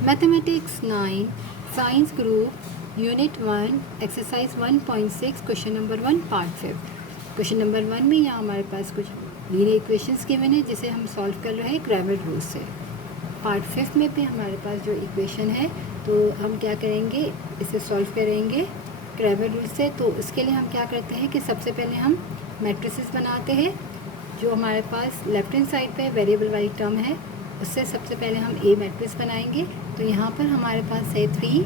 Mathematics 9 science group unit 1 exercise 1.6 question number 1 part 5। Question number 1 में यहाँ हमारे पास कुछ लीनियर इक्वेशंस गिवन है जिसे हम सॉल्व कर रहे हैं क्रैमर रूल से। पार्ट 5 में भी हमारे पास जो इक्वेशन है तो हम क्या करेंगे, इसे सॉल्व करेंगे क्रैमर रूल से। तो इसके लिए हम क्या करते हैं कि सबसे पहले हम मैट्रिसेस बनाते हैं। जो हमारे पास लेफ्ट हैंड साइड पे वेरिएबल वाली टर्म है उससे सबसे पहले हम ए मैट्रिक्स बनाएंगे। तो यहाँ पर हमारे पास है 3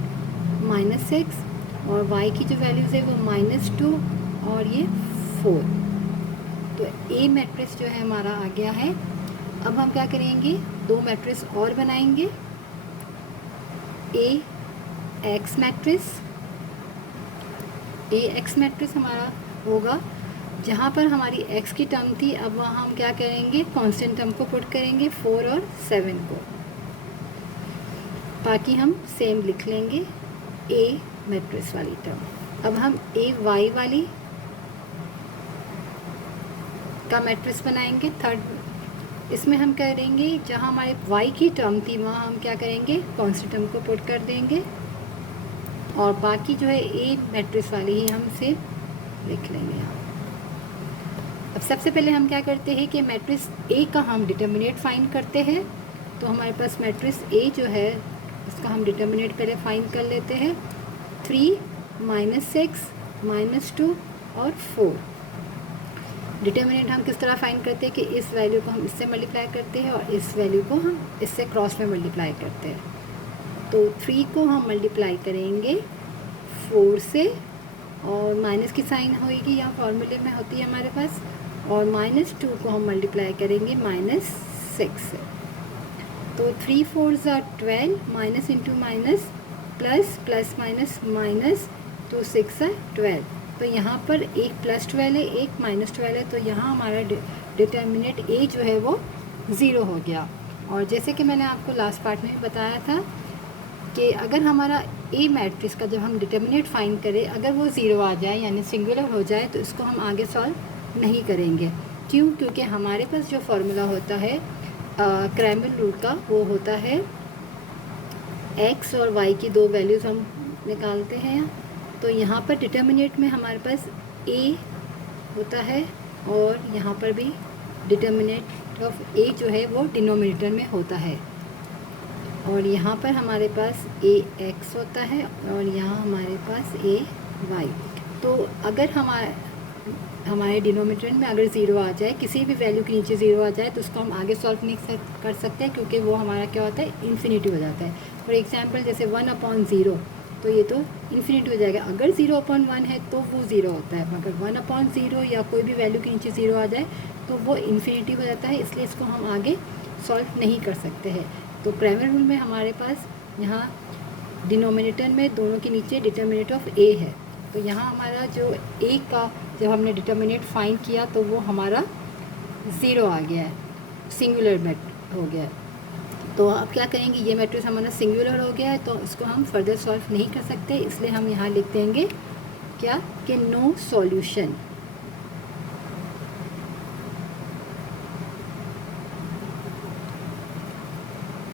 -6 और y की जो वैल्यूज़ है वो -2 और ये 4। तो ए मैट्रिक्स जो है हमारा आ गया है। अब हम क्या करेंगे, दो मैट्रिक्स और बनाएंगे। ए एक्स मैट्रिक्स, ए एक्स मैट्रिक्स हमारा होगा जहाँ पर हमारी x की टर्म थी, अब वहाँ हम क्या करेंगे, कांस्टेंट टर्म को पुट करेंगे 4 और 7 को। बाकी हम सेम लिख लेंगे a मैट्रिक्स वाली टर्म। अब हम a y वाली का मैट्रिक्स बनाएंगे थर्ड। इसमें हम करेंगे जहाँ हमारे y की टर्म थी वहाँ हम क्या करेंगे, कांस्टेंट टर्म को पुट कर देंगे और बाकी जो है a मैट्रिक्स वाली ही हम से लिख लेंगे यहाँ। अब सबसे पहले हम क्या करते हैं कि मैट्रिक्स ए का हम डिटर्मिनेट फाइंड करते हैं। तो हमारे पास मैट्रिक्स ए जो है इसका हम डिटर्मिनेट पहले फाइंड कर लेते हैं। 3 -6 -2 और 4। डिटर्मिनेट हम किस तरह फाइंड करते हैं कि इस वैल्यू को हम इससे मल्टीप्लाई करते हैं और इस वैल्यू को हम इससे क्रॉस में मल्टीप्लाई करते हैं। तो 3 को हम मल्टीप्लाई करेंगे 4 से और माइनस की साइन होगी, यहाँ फॉर्मूले में होती है हमारे पास, और -2 को हम मल्टीप्लाई करेंगे -6 से। तो 3 4 12, minus into minus plus plus minus minus, तो 6 12। तो यहाँ पर एक +12 है एक -12 है, तो यहाँ हमारा डिटर्मिनेंट ए जो है वो 0 हो गया। और जैसे कि मैंने आपको लास्ट पार्ट में भी बताया था कि अगर हमारा ए मैट्रिक्स का जब हम डिटर्मिनेंट फाइंड करें अगर वो 0 आ जाए यानी सिंगुलर हो जाए तो इसको हम आगे सॉल्व नहीं करेंगे। क्यों? क्योंकि हमारे पास जो फॉर्मूला होता है क्रैमर रूल का वो होता है एक्स और वाई की दो वैल्यूज़ हम निकालते हैं। तो यहाँ पर डिटर्मिनेंट में हमारे पास ए होता है और यहाँ पर भी डिटर्मिनेंट ऑफ ए जो है वो डिनोमिनेटर में होता है और यहाँ पर हमारे पास ए एक्स होता है और यहाँ हमारे पास ए वाई। तो अगर हमारे डिनोमिनेटर में अगर 0 आ जाए, किसी भी वैल्यू के नीचे 0 आ जाए तो उसको हम आगे सॉल्व नहीं कर सकते क्योंकि वो हमारा क्या होता है, इन्फिनिटी हो जाता है। फॉर एग्जांपल जैसे 1/0 तो ये तो इन्फिनिटी हो जाएगा। अगर 0/1 है तो वो 0 होता है, मगर 1/0 या कोई भी वैल्यू के नीचे 0 आ जाए तो वो इन्फिनिटी हो जाता है, इसलिए इसको हम आगे सॉल्व नहीं कर सकते हैं। तो क्रैमर रूल में हमारे पास यहाँ डिनोमिनेटर में दोनों के नीचे डिटर्मिनेंट ऑफ ए है। तो यहाँ हमारा जो ए का जब हमने डिटर्मिनेंट फाइंड किया तो वो हमारा 0 आ गया है, सिंगुलर हो गया है। तो अब क्या करेंगे, ये मैट्रिक्स हमारा सिंगुलर हो गया है तो इसको हम फर्दर सॉल्व नहीं कर सकते, इसलिए हम यहाँ लिख देंगे क्या कि नो सॉल्यूशन।